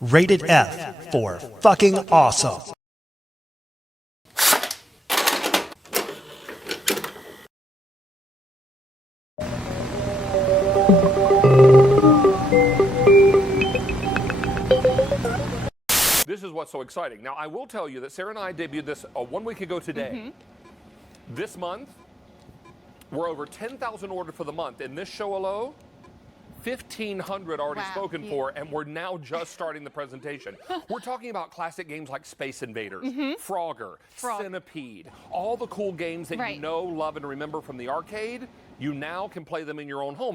Rated F for fucking awesome. This is what's so exciting. Now, I will tell you that Sarah and I debuted this 1 week ago today. This month, we're over 10,000 ordered for the month. In this show alone, 1,500 already spoken for, and we're now just starting the presentation. We're talking about classic games like Space Invaders, Frogger, Centipede, all the cool games that you know, love, and remember from the arcade. You now can play them in your own home.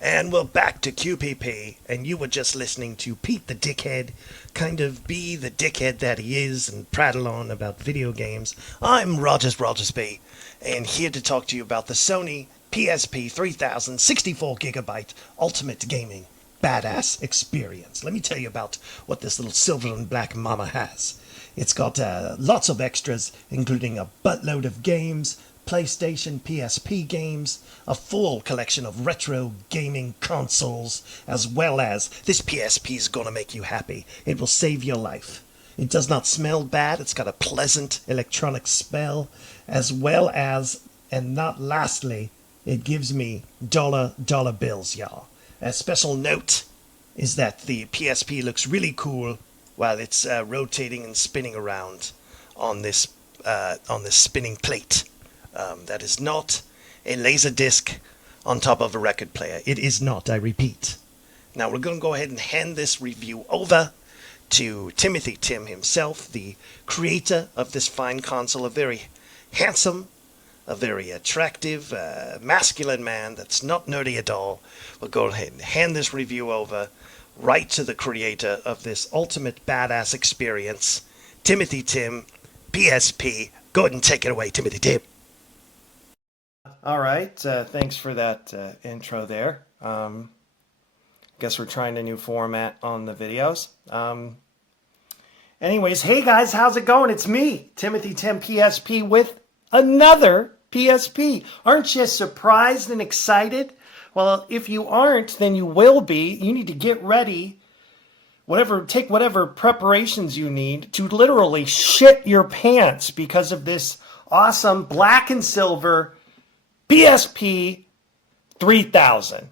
And we're back to QPP, and you were just listening to Pete the Dickhead kind of be the dickhead that he is and prattle on about video games. I'm Rogers Psp, and here to talk to you about the Sony Psp 3000 64GB Ultimate Gaming Badass Experience. Let me tell you about what this little silver and black mama has. It's got lots of extras, including a buttload of games, PlayStation, PSP games, a full collection of retro gaming consoles, as well as this PSP is gonna make you happy. It will save your life. It does not smell bad. It's got a pleasant electronic smell, as well as, and not lastly, it gives me dollar bills, y'all. A special note is that the PSP looks really cool while it's rotating and spinning around on this spinning plate. That is not a laser disc on top of a record player. It is not, I repeat. Now we're going to go ahead and hand this review over to TimothyTim himself, the creator of this fine console, a very handsome, a very attractive, masculine man that's not nerdy at all. We'll go ahead and hand this review over right to the creator of this ultimate badass experience, TimothyTim, PSP. Go ahead and take it away, TimothyTim. All right, thanks for that intro there. Guess we're trying a new format on the videos. Anyways, hey guys, how's it going? It's me, TimothyTim PSP, with another PSP. Aren't you surprised and excited? Well, if you aren't, then you will be. You need to get ready. Take whatever preparations you need to literally shit your pants because of this awesome black and silver Psp 3000.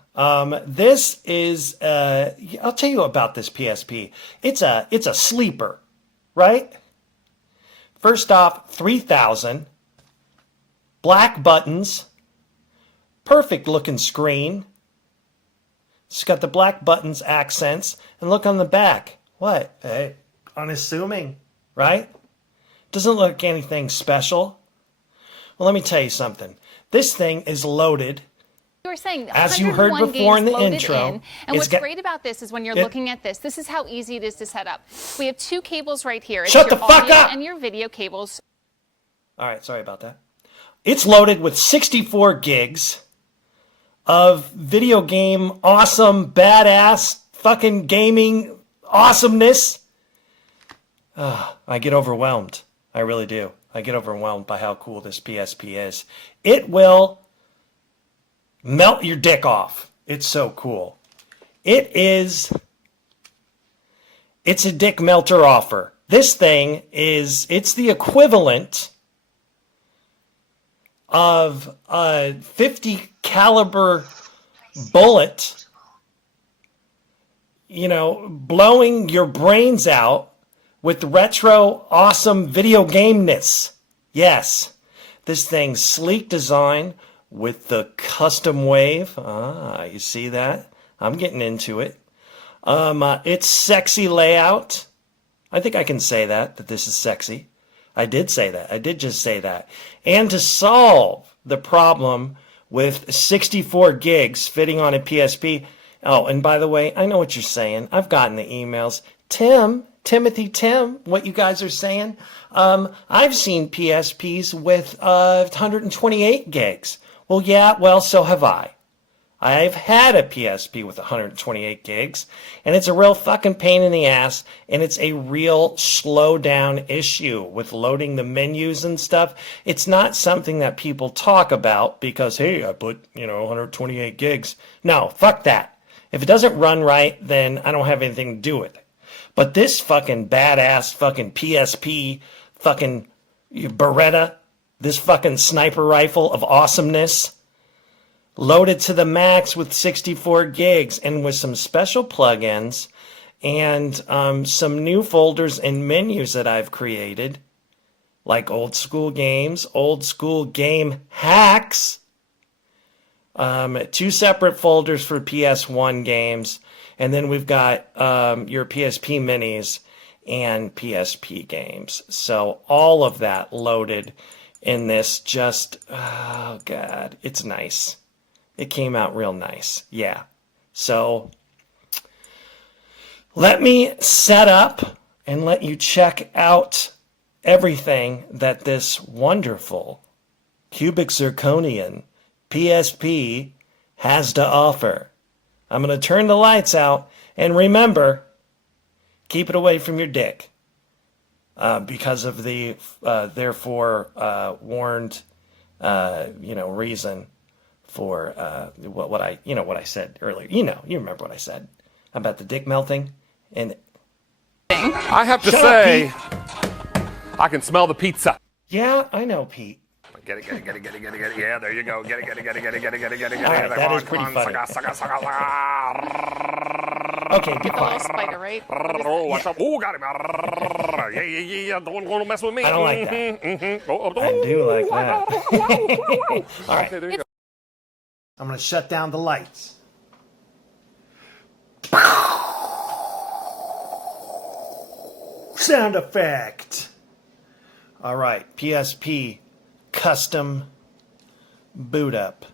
This is, I'll tell you about this PSP. It's a sleeper, right? First off, 3000, black buttons, perfect looking screen. It's got the black buttons, accents, and look on the back. What? Hey, unassuming, right? Doesn't look anything special. Well, let me tell you something. This thing is loaded. You were saying, as you heard before in the intro. And what's great about this is when you're looking at this, this is how easy it is to set up. We have two cables right here. It's Shut the fuck up! And your video cables. All right, sorry about that. It's loaded with 64 gigs of video game awesome, badass, fucking gaming awesomeness. I get overwhelmed. I really do. I get overwhelmed by how cool this PSP is. It will melt your dick off. It's so cool. It's a dick melter offer. This thing it's the equivalent of a 50 caliber bullet, blowing your brains out with retro awesome video game-ness. Yes, this thing's sleek design with the custom wave. You see that? I'm getting into it. It's sexy layout. I think I can say that this is sexy. I did say that. I did just say that. And to solve the problem with 64 gigs fitting on a PSP. Oh, and by the way, I know what you're saying. I've gotten the emails. TimothyTim, what you guys are saying. I've seen PSPs with 128 gigs. Well, yeah, well, so have I. I've had a PSP with 128 gigs, and it's a real fucking pain in the ass, and it's a real slow down issue with loading the menus and stuff. It's not something that people talk about because, hey, I put, 128 gigs. No, fuck that. If it doesn't run right, then I don't have anything to do with it. But this fucking badass fucking PSP fucking Beretta, this fucking sniper rifle of awesomeness, loaded to the max with 64 gigs and with some special plugins and some new folders and menus that I've created, like old school games, old school game hacks, 2 separate folders for PS1 games, and then we've got your Psp Minis and Psp Games. So all of that loaded in this just, oh God, it's nice. It came out real nice. Yeah. So let me set up and let you check out everything that this wonderful cubic zirconian PSP has to offer. I'm going to turn the lights out, and remember, keep it away from your dick because of the therefore warned reason for what I said earlier. You remember what I said about the dick melting. And I have to Shut say, up, I can smell the pizza. yeah, I know, Pete. Get it. Yeah, there you go. Get it. All right, that is pretty funny. Okay, get The little quiet. spider, right? Oh, watch out. Oh, got him. Yeah. Don't mess with me. I don't like that. Oh, I do like that. All right, Okay, there you go. I'm going to shut down the lights. Sound effect. All right, PSP custom boot up.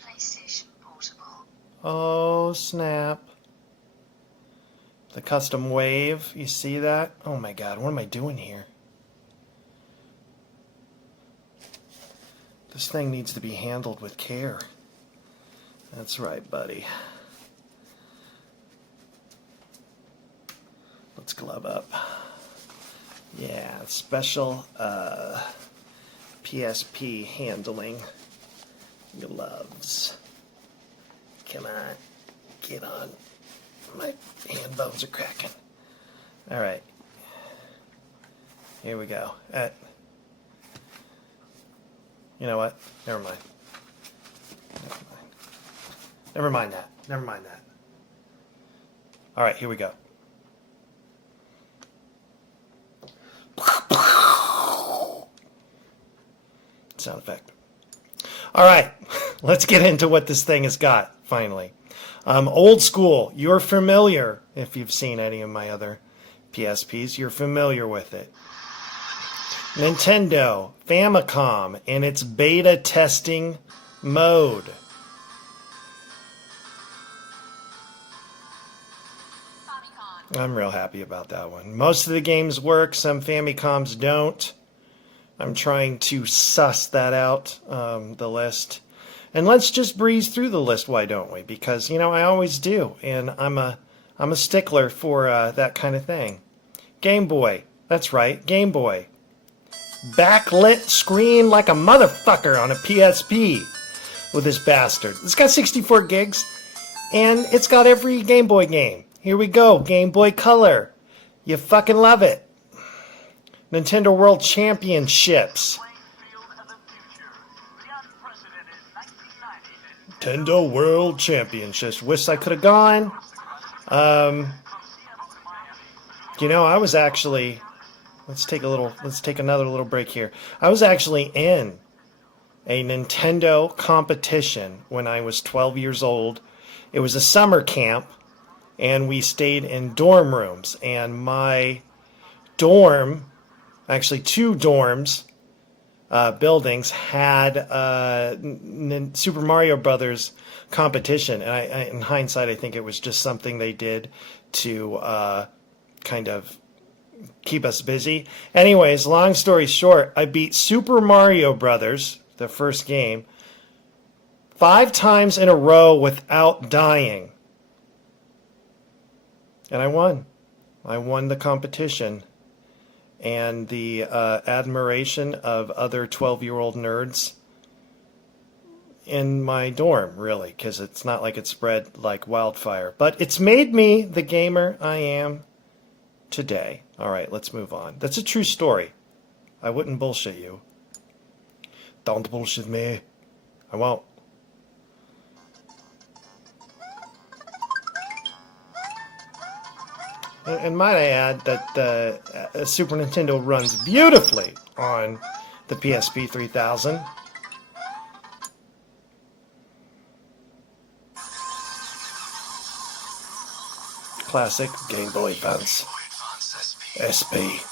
PlayStation Portable. Oh, snap. The custom wave, you see that? Oh my God, what am I doing here? This thing needs to be handled with care. That's right, buddy. Let's glove up. Yeah, special PSP handling gloves. Come on, get on. My hand bones are cracking. All right. Here we go. You know what? Never mind. Never mind that. All right, here we go. Sound effect. All right, let's get into what this thing has got, finally. Old school, you're familiar, if you've seen any of my other PSPs, you're familiar with it. Nintendo, Famicom, in its beta testing mode. I'm real happy about that one. Most of the games work, some Famicoms don't. I'm trying to suss that out, the list. And let's just breeze through the list, why don't we? Because, I always do, and I'm a stickler for that kind of thing. Game Boy, that's right, Game Boy. Backlit screen like a motherfucker on a PSP with this bastard. It's got 64 gigs, and it's got every Game Boy game. Here we go, Game Boy Color. You fucking love it. Nintendo World Championships. Nintendo World Championships. Wish I could have gone. I was actually... Let's take another little break here. I was actually in a Nintendo competition when I was 12 years old. It was a summer camp, and we stayed in dorm rooms. And my dorm, actually 2 dorms, buildings had Super Mario Brothers competition, and in hindsight, I think it was just something they did to kind of keep us busy. Anyways, long story short, I beat Super Mario Brothers, the first game, 5 times in a row without dying. And I won. I won the competition. And the admiration of other 12-year-old nerds in my dorm, really, because it's not like it spread like wildfire. But it's made me the gamer I am today. All right, let's move on. That's a true story. I wouldn't bullshit you. Don't bullshit me. I won't. And might I add that the Super Nintendo runs beautifully on the PSP 3000. Classic Game Boy Advance. Sp.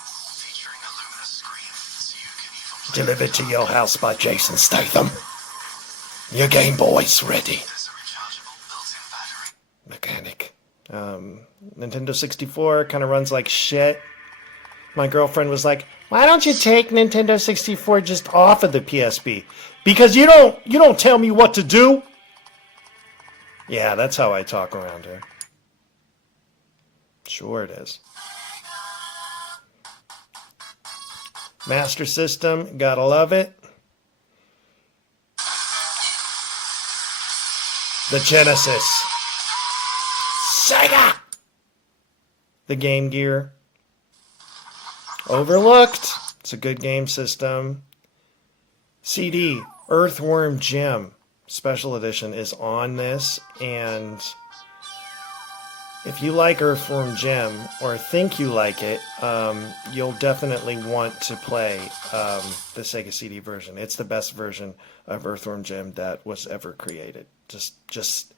Delivered to your house by Jason Statham. Your Game Boy's ready. Mechanic. Nintendo 64 kind of runs like shit. My girlfriend was like, "Why don't you take Nintendo 64 just off of the PSP? Because you don't tell me what to do." Yeah, that's how I talk around here. Sure it is. Master System, gotta love it. The Genesis. Sega! The Game Gear. Overlooked. It's a good game system. CD, Earthworm Jim. Special Edition is on this, and if you like Earthworm Jim, or think you like it, you'll definitely want to play the Sega CD version. It's the best version of Earthworm Jim that was ever created. Just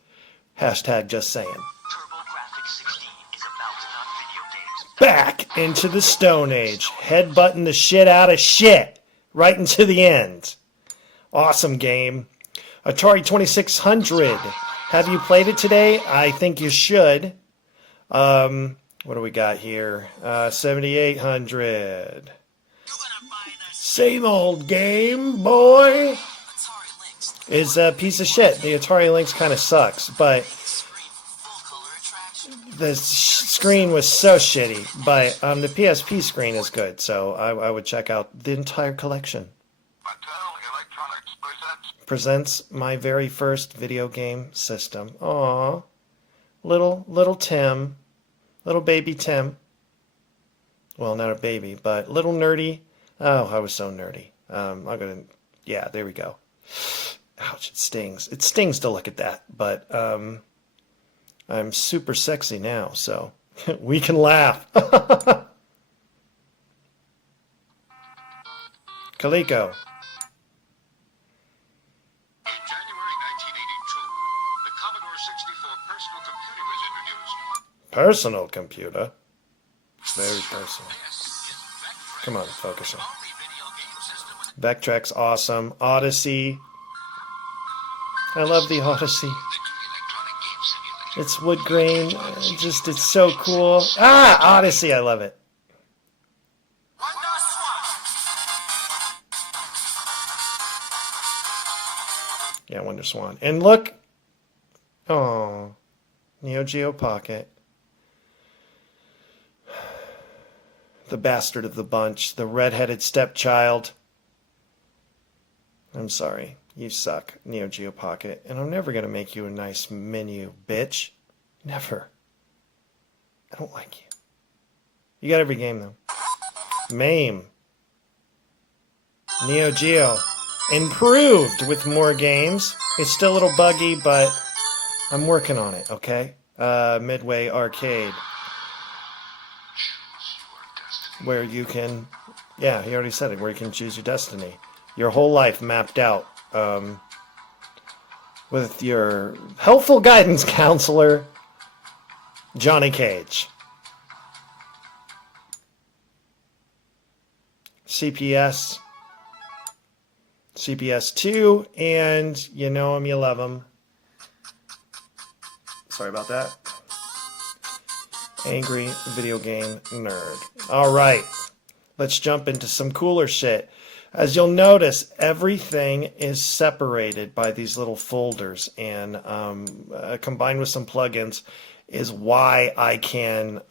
hashtag just saying. Back into the Stone Age. Headbutting the shit out of shit. Right into the end. Awesome game. Atari 2600. Have you played it today? I think you should. What do we got here? 7800. Same old Game Boy. Is a piece of shit. The Atari Lynx kind of sucks, but the screen was so shitty. But the PSP screen is good, so I would check out the entire collection. Presents my very first video game system. Aww. Little Tim. Little baby Tim. Well, not a baby, but little nerdy. Oh, I was so nerdy. Yeah, there we go. Ouch, it stings. It stings to look at that, but I'm super sexy now, so we can laugh. Coleco. In January 1982, the Commodore 64 personal computer was introduced. Personal computer? Very personal. Come on, focus on. Vectrex, awesome. Odyssey. I love the Odyssey. It's wood grain. It's so cool. Ah, Odyssey, I love it. Yeah, Wonder Swan. And look. Oh, Neo Geo Pocket. The bastard of the bunch. The red-headed stepchild. I'm sorry. You suck, Neo Geo Pocket. And I'm never going to make you a nice menu, bitch. Never. I don't like you. You got every game, though. MAME. Neo Geo. Improved with more games. It's still a little buggy, but I'm working on it, okay? Midway Arcade. Where you can... Yeah, he already said it. Where you can choose your destiny. Your whole life mapped out. With your helpful guidance counselor, Johnny Cage. CPS. CPS 2, and you know him, you love him. Sorry about that. Angry video game nerd. All right, let's jump into some cooler shit. As you'll notice, everything is separated by these little folders, and combined with some plugins is why I can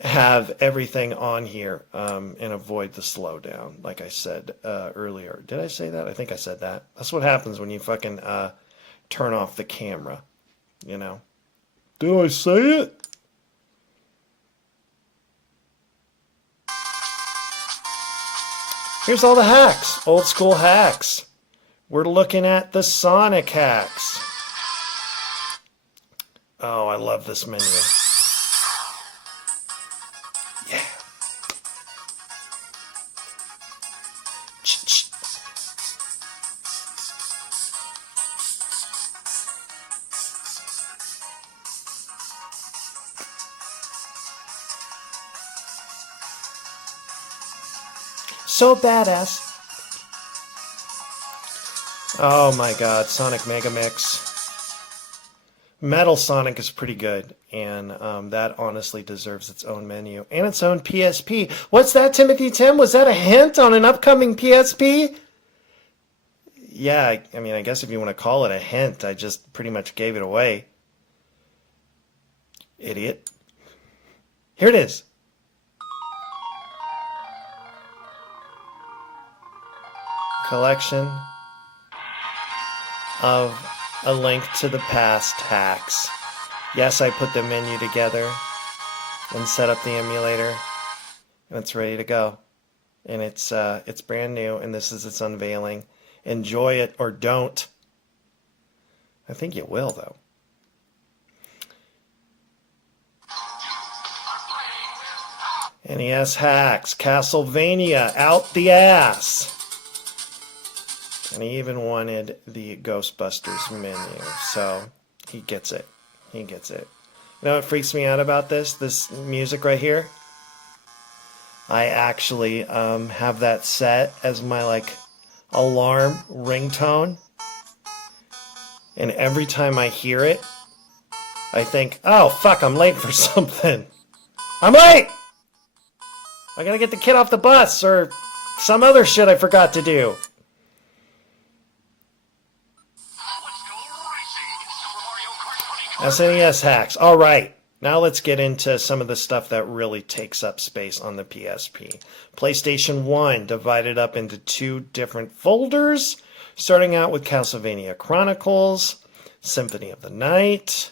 have everything on here and avoid the slowdown, like I said earlier. Did I say that? I think I said that. That's what happens when you fucking turn off the camera, you know. Did I say it? Here's all the hacks, old school hacks. We're looking at the Sonic hacks. Oh, I love this menu. Yeah. So badass. Oh my god, Sonic Mega Mix. Metal Sonic is pretty good, and that honestly deserves its own menu and its own PSP. What's that, TimothyTim? Was that a hint on an upcoming PSP? Yeah, I mean, I guess if you want to call it a hint, I just pretty much gave it away. Idiot. Here it is. Collection of A Link to the Past hacks. Yes, I put the menu together and set up the emulator, and it's ready to go. And it's brand new, and this is its unveiling. Enjoy it or don't. I think you will, though. NES hacks, Castlevania, out the ass. And he even wanted the Ghostbusters menu, so he gets it. He gets it. You know what freaks me out about this music right here? I actually have that set as my, like, alarm ringtone. And every time I hear it, I think, oh, fuck, I'm late for something. I'm late! I gotta get the kid off the bus, or some other shit I forgot to do. SNES hacks. All right. Now let's get into some of the stuff that really takes up space on the PSP. PlayStation 1 divided up into two different folders, starting out with Castlevania Chronicles, Symphony of the Night.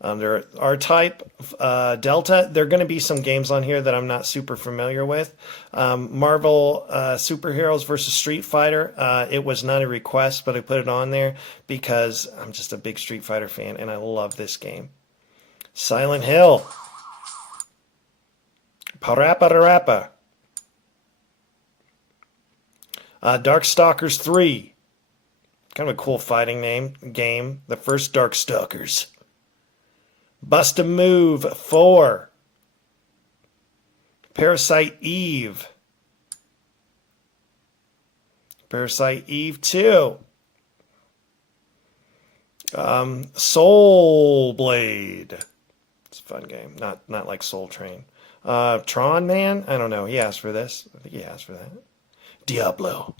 There are type Delta. There are going to be some games on here that I'm not super familiar with. Marvel Superheroes versus Street Fighter. It was not a request, but I put it on there because I'm just a big Street Fighter fan and I love this game. Silent Hill. Parappa. Darkstalkers 3. Kind of a cool fighting game. The first Darkstalkers. Bust a Move 4. Parasite Eve. Parasite Eve 2. Soul Blade. It's a fun game. Not like Soul Train. Tron Man? I don't know. He asked for this. I think he asked for that. Diablo.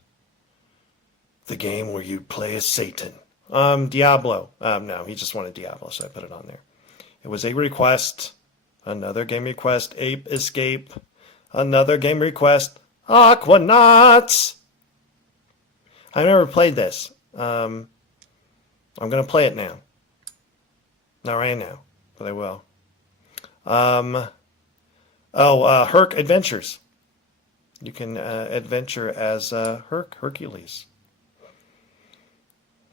The game where you play as Satan. Diablo. No, he just wanted Diablo, so I put it on there. It was a request. Another game request. Ape Escape. Another game request. Aquanauts. I've never played this. I'm going to play it now. Not right now, but I will. Herc Adventures. You can adventure as Hercules.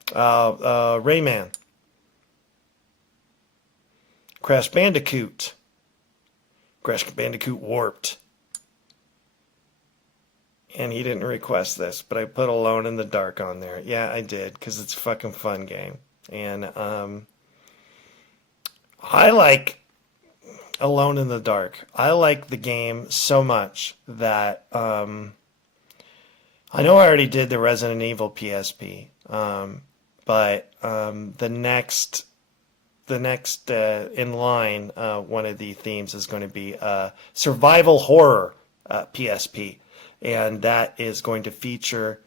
Rayman. Crash Bandicoot. Crash Bandicoot Warped. And he didn't request this, but I put Alone in the Dark on there. Yeah, I did, because it's a fucking fun game. And I like Alone in the Dark. I like the game so much that I know I already did the Resident Evil PSP, but the next the next in line, one of the themes is going to be survival horror PSP, and that is going to feature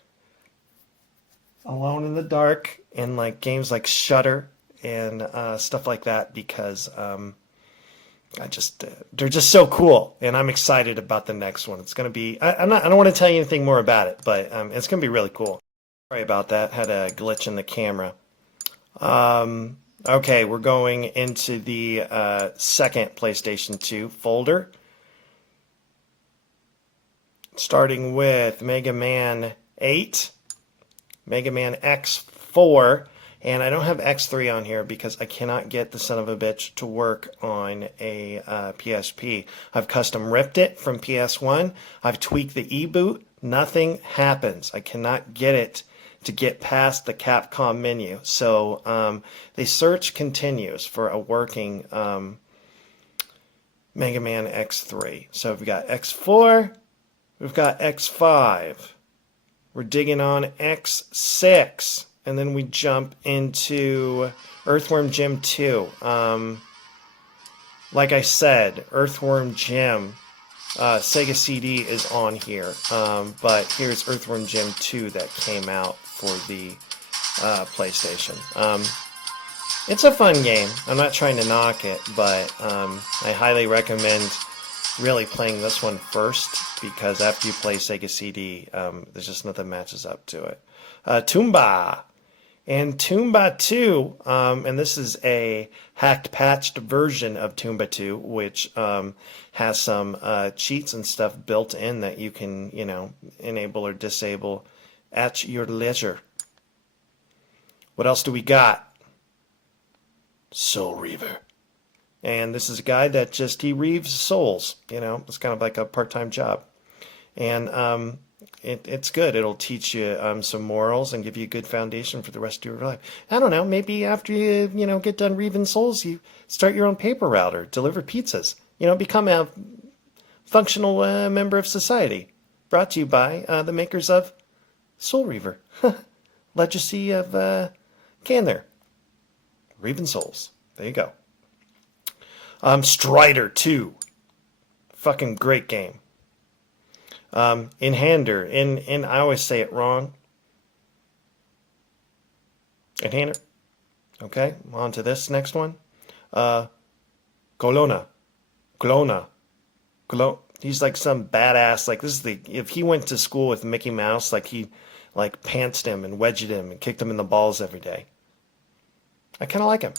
Alone in the Dark and like games like Shudder and stuff like that, because they're just so cool, and I'm excited about the next one. It's going to be, I don't want to tell you anything more about it, but it's going to be really cool. Sorry about that. Had a glitch in the camera. Okay, we're going into the second PlayStation 2 folder, starting with Mega Man 8, Mega Man X4, and I don't have X3 on here because I cannot get the son of a bitch to work on a PSP. I've custom ripped it from PS1. I've tweaked the e-boot. Nothing happens. I cannot get it to get past the Capcom menu. So the search continues for a working Mega Man X3. So we've got X4, we've got X5. We're digging on X6. And then we jump into Earthworm Jim 2. Like I said, Earthworm Jim, Sega CD is on here. But here's Earthworm Jim 2 that came out for the PlayStation. It's a fun game. I'm not trying to knock it, but I highly recommend really playing this one first, because after you play Sega CD, there's just nothing matches up to it. Toomba! And Toomba 2, and this is a hacked patched version of Toomba 2, which has some cheats and stuff built in that you can, enable or disable at your leisure. What else do we got? Soul Reaver. And this is a guy that he reaves souls, it's kind of like a part-time job. And it's good. It'll teach you some morals and give you a good foundation for the rest of your life. I don't know, maybe after you, get done reaving souls, you start your own paper route or deliver pizzas. Become a functional member of society. Brought to you by the makers of Soul Reaver. Legacy of Canner. Reaving souls. There you go. Strider 2. Fucking great game. In Hander, I always say it wrong. In Hander. Okay, on to this next one. Golona. He's like some badass, like this is if he went to school with Mickey Mouse, like he pantsed him and wedged him and kicked him in the balls every day. I kind of like him.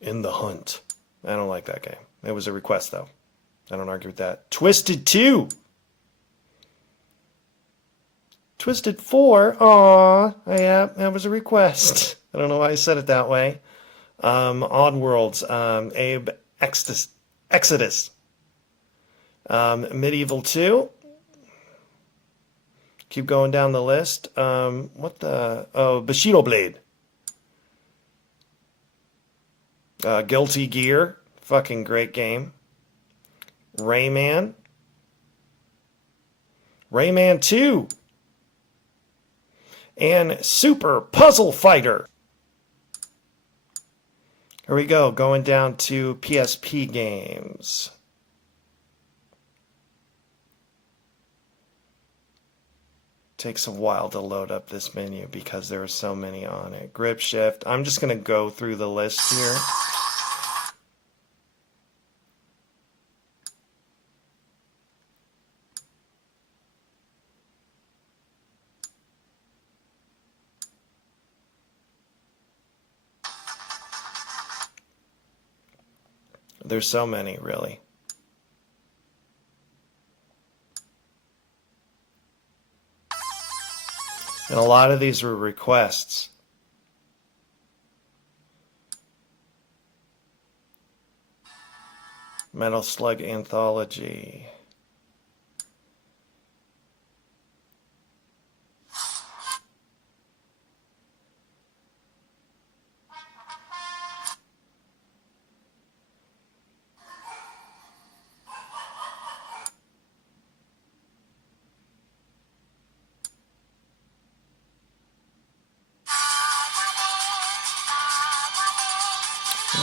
In the Hunt. I don't like that game. It was a request though. I don't argue with that. Twisted 2. Twisted 4. Aww. Yeah, that was a request. I don't know why I said it that way. Oddworlds. Abe Exodus. Medieval 2. Keep going down the list. Bushido Blade. Guilty Gear. Fucking great game. Rayman 2, and Super Puzzle Fighter. Here we go, going down to PSP games. Takes a while to load up this menu because there are so many on it. Grip Shift. I'm just going to go through the list here. There's so many, really. And a lot of these were requests. Metal Slug Anthology.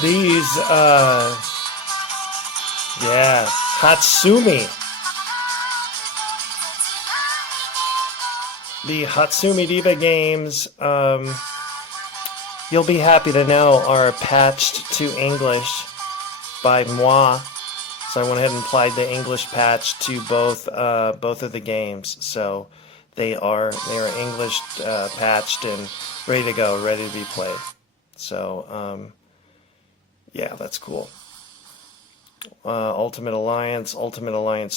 These, yeah, Hatsumi. The Hatsumi Diva games, you'll be happy to know, are patched to English by moi. So I went ahead and applied the English patch to both of the games. So they are English patched and ready to go, ready to be played. So yeah, that's cool. Ultimate Alliance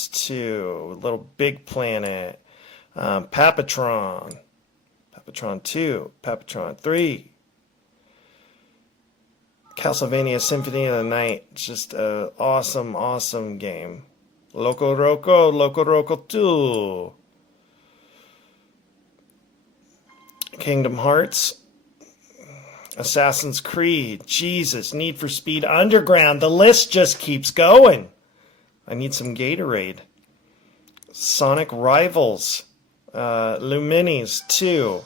2, Little Big Planet, Papatron 2, Papatron 3, Castlevania Symphony of the Night. Just an awesome game. Loco Roco 2. Kingdom Hearts. Assassin's Creed. Jesus. Need for Speed Underground. The list just keeps going. I need some Gatorade. Sonic Rivals. Luminis 2.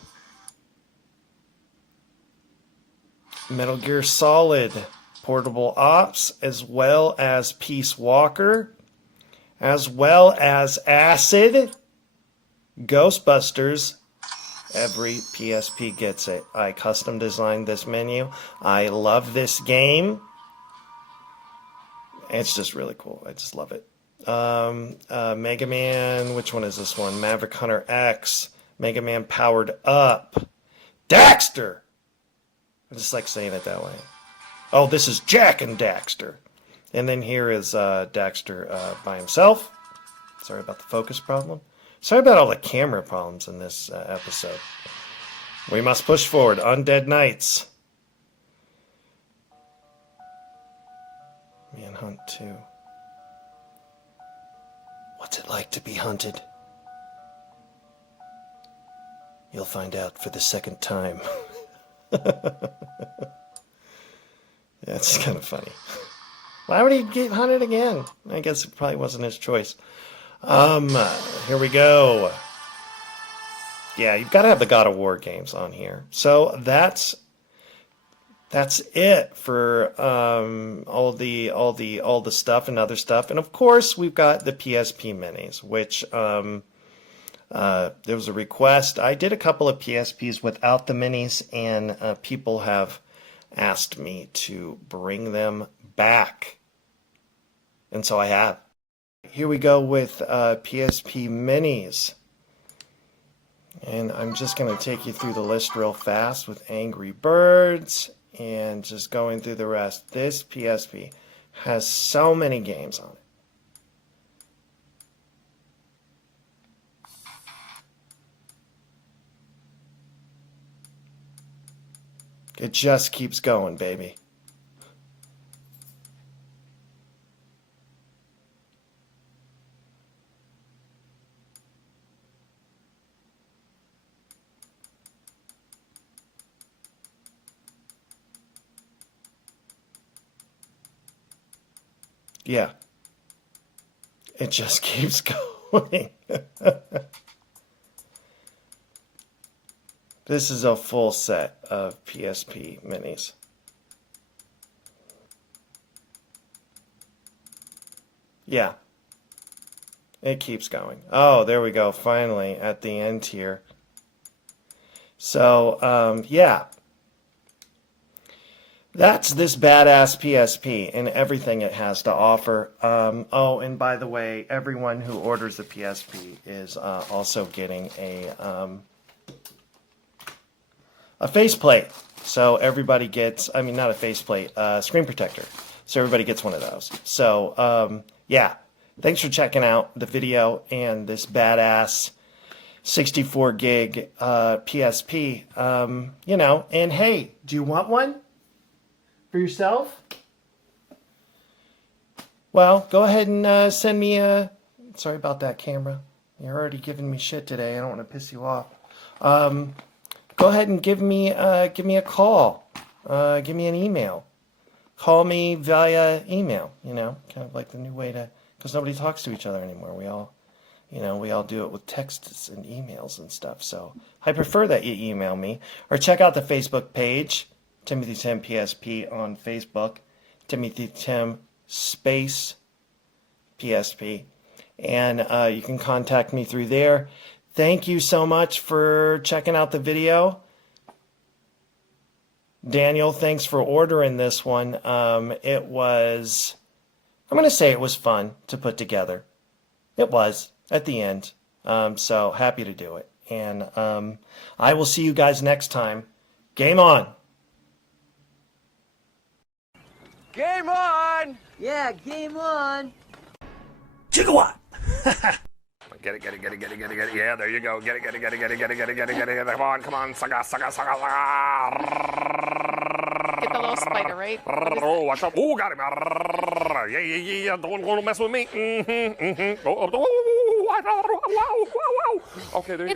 Metal Gear Solid, Portable Ops, as well as Peace Walker, as well as Acid, Ghostbusters. Every PSP gets it. I custom designed this menu. I love this game. It's just really cool. I just love it. Mega Man, which one is this one? Maverick Hunter X, Mega Man Powered Up, Daxter. I just like saying it that way. Oh, this is Jack and Daxter. And then here is Daxter by himself. Sorry about the focus problem. Sorry about all the camera problems in this episode. We must push forward. Undead Knights. Manhunt 2. What's it like to be hunted? You'll find out for the second time. That's kind of funny. Why would he get hunted again? I guess it probably wasn't his choice. Here we go. Yeah, you've got to have the God of War games on here. So that's it for all the stuff and other stuff. And of course, we've got the Psp Minis, which there was a request. I did a couple of PSPs without the minis, and people have asked me to bring them back. And so I have. Here we go with Psp Minis. And I'm just going to take you through the list real fast with Angry Birds and just going through the rest. This PSP has so many games on it. It just keeps going, baby. Yeah. It just keeps going. This is a full set of Psp Minis. Yeah. It keeps going. Oh, there we go. Finally, at the end here. So, yeah. That's this badass PSP and everything it has to offer. Oh, and by the way, everyone who orders the PSP is also getting a faceplate. So everybody gets, I mean, not a faceplate, screen protector. So everybody gets one of those. So, yeah. Thanks for checking out the video and this badass 64 gig PSP. You know, and hey, do you want one for yourself? Well, go ahead and send me a... Sorry about that, camera. You're already giving me shit today. I don't want to piss you off. Go ahead and give me a call. Give me an email. Call me via email. You know, kind of like the new way to... Because nobody talks to each other anymore. We all, you know, we all do it with texts and emails and stuff. So I prefer that you email me or check out the Facebook page. TimothyTim PSP on Facebook, TimothyTim space PSP, and you can contact me through there. Thank you so much for checking out the video. Daniel, thanks for ordering this one. It was, I'm going to say it was fun to put together. It was at the end. So happy to do it. And I will see you guys next time. Game on! Game on! Yeah, game on! Gigawatt! Get it. Yeah, there you go. Get it. Come on. Saga. Get the little spider, right? Oh, watch out. Oh, got him. Yeah. Don't mess with me. Oh. Okay, there you go.